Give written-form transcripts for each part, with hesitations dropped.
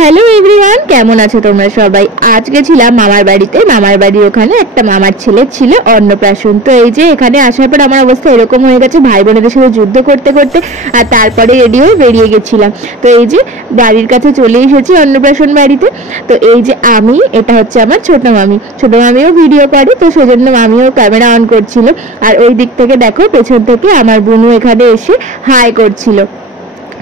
Hello everyone, কেমন আছো তোমরা সবাই? আজ গেছিলাম মামার বাড়িতে। মামার বাড়ির ওখানে একটা মামার ছেলে ছিল অন্নপ্রাশন। তো এই যে এখানে আসার পর আমার অবস্থা এরকম হয়ে গেছে, ভাই বোনেদের সাথে যুদ্ধ করতে করতে, আর তারপরে রেডি হয়ে বেরিয়ে গেছিলাম। তো এই যে বাড়ির কাছে চলে এসেছি অন্নপ্রাশন বাড়িতে। তো এই যে আমি, এটা হচ্ছে আমার ছোট মামি। ছোট মামিও ভিডিও করে, তো সেজন্য মামিও ক্যামেরা অন করছিল। আর ওই দিক থেকে দেখো, পেছন থেকে আমার বোনও এখানে এসে হাই করছিল।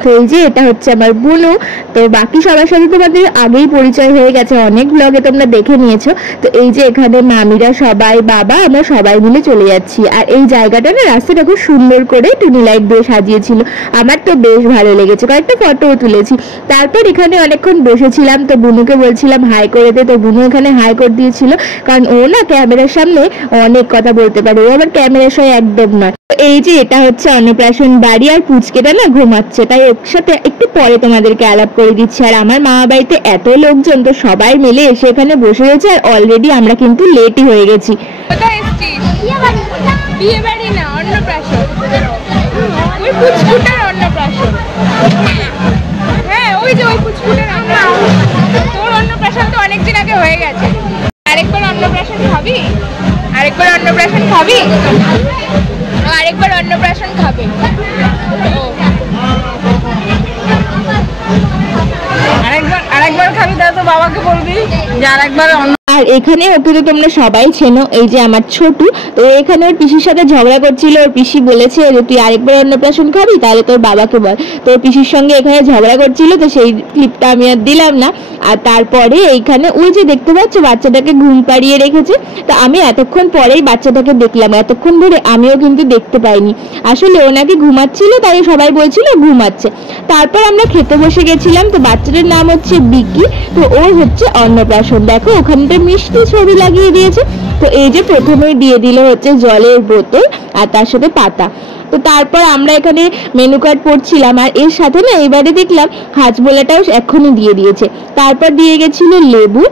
তো এই যে এটা হচ্ছে আমার বুনু। তো বাকি সবার সাথে তোমাদের আগেই পরিচয় হয়ে গেছে, অনেক ব্লগে তোমরা দেখে নিয়েছো। তো এই যে এখানে মামিরা সবাই, বাবা, আমরা সবাই মিলে চলে যাচ্ছি। আর এই জায়গাটা না, রাস্তাটা খুব সুন্দর করে টুনি লাইট দিয়ে সাজিয়েছিল। আমার তো বেশ ভালো লেগেছে, কয়েকটা ফটোও তুলেছি। তারপর এখানে অনেকক্ষণ বসেছিলাম, তো বুনুকে বলছিলাম হাই করে দে। তো বুনু এখানে হাই করে দিয়েছিল, কারণ ও না ক্যামেরার সামনে অনেক কথা বলতে পারে, ও আবার ক্যামেরার সঙ্গে একদম নয়। এই যে এটা হচ্ছে অন্নপ্রাশন বাড়ি, আর পুচকেটা না ঘুমাচ্ছে, তাই ওর সাথে একটু পরে তোমাদেরকে আলাপ করে দিচ্ছি। আর আমার মামা বাড়িতে এত লোকজন, তো সবাই মিলে এসে এখানে বসে রয়েছে, আর অলরেডি আমরা কিন্তু লেটই হয়ে গেছি। বিয়ে বাড়ি না, অন্নপ্রাশন। ওই পুচকুটার অন্নপ্রাশন। হ্যাঁ, ওই যে ওই পুচকুটার অন্নপ্রাশন। তোর অন্নপ্রাশন তো অনেকদিন আগে হয়ে গেছে। আরেকবার অন্নপ্রাশন খাবি? আরেকবার অন্নপ্রাশন খাবি? আরেকবার অন্নপ্রাশন খাবে। আরেকবার খাবি, তাহলে তো বাবাকে বলবি যে আরেকবার। আর এখানে ওকে তো তোমরা সবাই চেনো, এই যে আমার ছোটু। তো এখানে ওর পিসির সাথে ঝগড়া করছিল। ওর পিসি বলেছে যে তুই আরেকবার অন্নপ্রাশন খাবি, তাহলে তোর বাবাকে বল। তো ওর পিসির সঙ্গে এখানে ঝগড়া করছিল, তো সেই ক্লিপটা আমি আর দিলাম না। আর তারপরে এইখানে ওই যে দেখতে পাচ্ছ, বাচ্চাটাকে ঘুম পাড়িয়ে রেখেছে। তো আমি এতক্ষণ পরেই বাচ্চাটাকে দেখলাম, এতক্ষণ ধরে আমিও কিন্তু দেখতে পাইনি। আসলে ও নাকি ঘুমাচ্ছিল, তাই সবাই বলছিল ঘুমাচ্ছে। তারপর আমরা খেতে বসে গেছিলাম। তো বাচ্চাটার নাম হচ্ছে বিকি। তো ওর হচ্ছে অন্নপ্রাশন। দেখো ওখানটা মিষ্টি ছবি লাগিয়ে দিয়েছে। তো এই যে প্রথমেই দিয়ে দিল হচ্ছে জলের বোতল, আর তার সাথে পাতা। তো তারপর আমরা এখানে মেনু কার্ড পড়ছিলাম, আর এর সাথে না এবারে দেখলাম হাজবোলাটাও এখনই দিয়ে দিয়েছে। তারপর দিয়ে গেছিল লেবু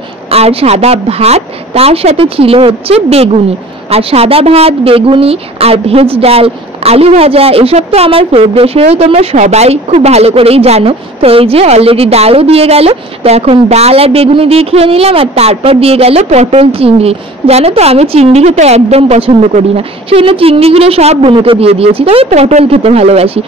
আর সাদা ভাত, তার সাথে ছিল হচ্ছে বেগুনি। আর সাদা ভাত, বেগুনি আর ভেজ ডাল, আলু ভাজা, এসব তো আমার ফেভারিট, সেও তোমরা সবাই খুব ভালো করেই জানো। তো এই যে অলরেডি ডালও দিয়ে গেল। তো এখন ডাল আর বেগুনি দিয়ে খেয়ে নিলাম। আর তারপর দিয়ে গেল পটল চিংড়ি। জানো তো আমি চিংড়ি খেতে একদম পছন্দ করি না, সেই জন্য চিংড়িগুলো সব বুনুকে দিয়ে দিয়েছি, তবে পটল খেতে ভালোবাসি।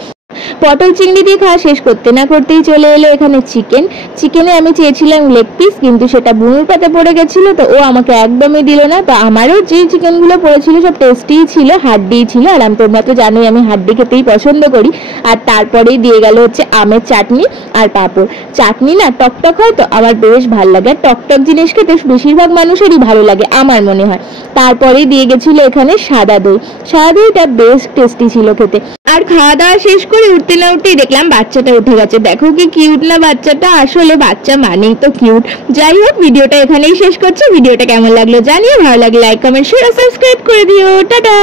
পটল চিংড়ি দিয়ে খাওয়া শেষ করতে না করতেই চলে এলো এখানে চিকেন। চিকেনে আমি চেয়েছিলাম লেগ পিস, কিন্তু সেটা বুনুর পাতে পড়ে গেছিল, তো ও আমাকে একদমই দিল না। তো আমারও যে চিকেনগুলো পড়েছিল সব টেস্টিই ছিল, হাড্ডিই ছিল। আর তোমরা তো জানোই আমি হাড্ডি খেতেই পছন্দ করি। আর তারপরেই দিয়ে গেল হচ্ছে আমের চাটনি আর পাঁপড়। চাটনি না টকটক হয়, তো আমার বেশ ভালো লাগে। আর টকটক জিনিস খেতে বেশিরভাগ মানুষেরই ভালো লাগে আমার মনে হয়। তারপরেই দিয়ে গেছিল এখানে সাদা দই। সাদা দইটা বেশ টেস্টি ছিল খেতে। আর খাওয়া দাওয়া শেষ করে উঠতে না উঠতেই দেখলাম বাচ্চাটা উঠে গেছে। দেখো কি কিউট না বাচ্চাটা, আসলে বাচ্চা মানেই তো কিউট। যাই হোক, ভিডিওটা এখানেই শেষ করছি। ভিডিওটা কেমন লাগলো জানিও, ভালো লাগলে লাইক, কমেন্ট, শেয়ার আর সাবস্ক্রাইব করে দিও। টাটা।